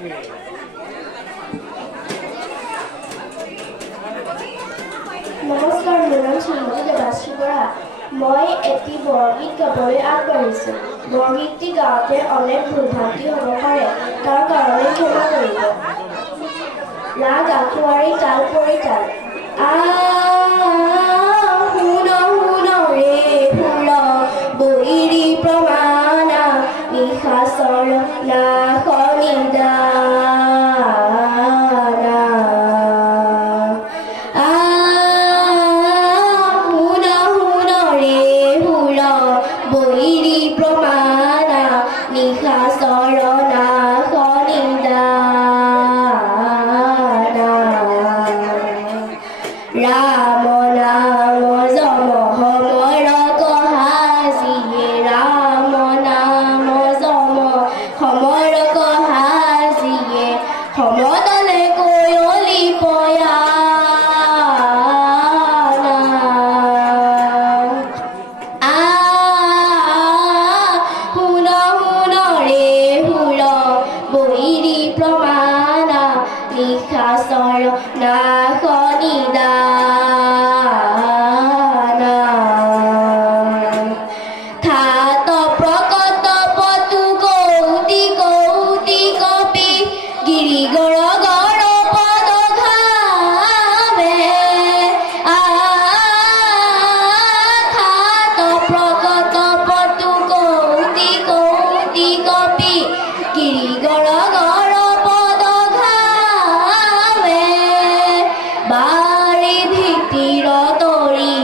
নমস্কাৰ, মোৰ নাম শ্ৰীমতী দেৱাশ্ৰী বৰা। মই এটি বৰগীত গাবলৈ আগবাঢ়িছোঁ। বৰগীতটি গাওঁতে অনেক ভুল-ভ্ৰান্তি হ'ব পাৰে, তাৰ কাৰণে ক্ষমা কৰিব। ৰাগ আখুৱাৰী তাল পৰিতাল। শুন শুন ৰে ফুল বৈৰী প্ৰমাণা নিশাচৰ নাশ নিদানা। শুন শুন ৰে ফুল বৈৰী প্ৰমাণা নিশাচৰ নাশ নিদানা। ৰাম নাম যম সমৰ কহাজিয়ে, ৰাম নাম যম সমৰ কহাজিয়ে, সমতলে কৈলি পয়ানা। শুন শুন ৰে ফুল বৈৰী প্ৰমাণা নিশাচৰ নাশ নিদানা। থাত প্ৰকট পতু কৌতি কৌতি কপি গিৰিগৰ গৰ পদ ঘামে। থাত প্ৰকট পতু কৌতি কৌতি কপি গিৰিগৰ গৰ পদ ঘামে। বাৰি ভিতিৰ তৰি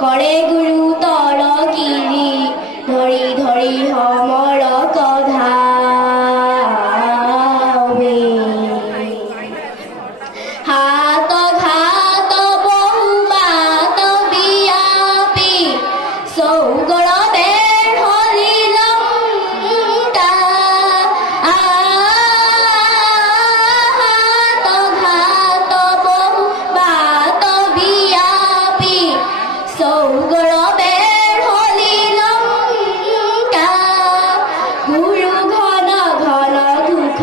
কৰে গুৰুতৰ গিৰি, ধৰি ধৰি সমৰ কধাৱে। হাত ঘাত বহু বাট বিয়াপি, চৌগৰ বেৰ হলি লংকা। হাত ঘাত বহু বাট বিয়াপি, চৌগৰ বেৰ হলি লংকা। গুৰু ঘন ঘন ঘোষ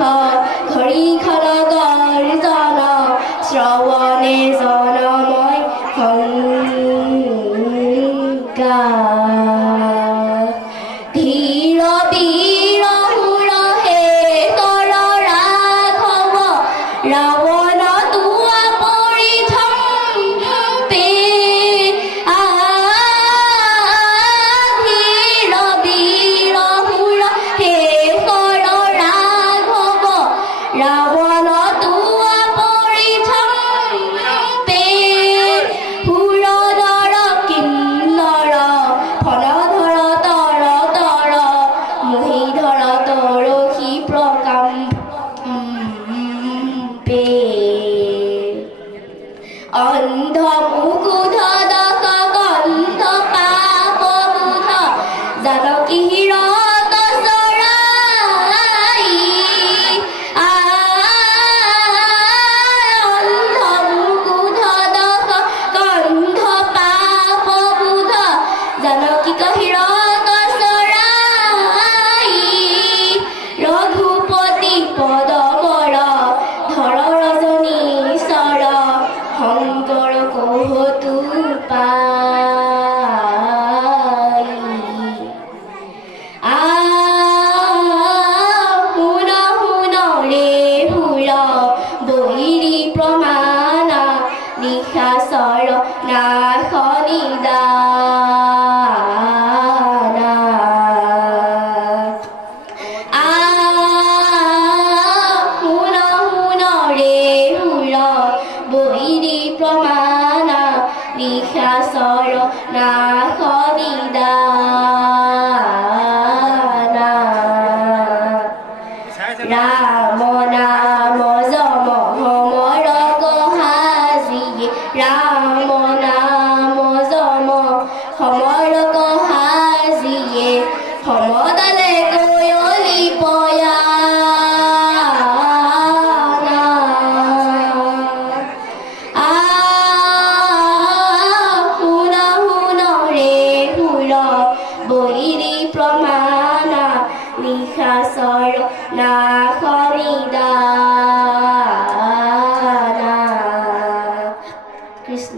ঘৰি ঘন গৰ্জন, শ্ৰৱণে জনময় শংকা। ধীৰ বীৰ সুৰ শেখৰ ৰাঘৱ, ৰাৱণ তুৱা পৰিথম্পে। ধীৰ বীৰ সুৰ শেখৰ ৰাঘৱ, ৰাৱণ তুৱা পৰিথম্পে। সুৰধৰ কিন্নৰ ফলধৰ তৰ তৰ, মহীধৰ তৰসী প্ৰকাম্পে। অন্ধ মুকুধ দশ গন্ধ পাপ বুধ, জানকী হিৰত চৰাই। অন্ধ মুকুধ দশ গন্ধ পাপ বুধ, জানকীক হিৰত চৰাই। ৰঘুপতি পদ বৰ ধৰ ৰজনীশ্বৰ, শংকৰ কহতু পাই। শুন শুন ৰে ফুল বৈৰী প্ৰমাণা নিশাচৰ নাশ নিদানা। শুন শুন ৰে ফুল বৈৰী প্ৰমাণা নিশাচৰ নাশ নিদানা। ৰাম নাম যম সমৰ কহাজিয়ে, ৰাম নাম যম সমৰ কহাজিয়ে, সমতলে কৈলি পয়ানা। শুন শুন ৰে ফুল বৈৰী প্ৰমাণা নিশা চৰ নাখনিদানা কৃষ্ণ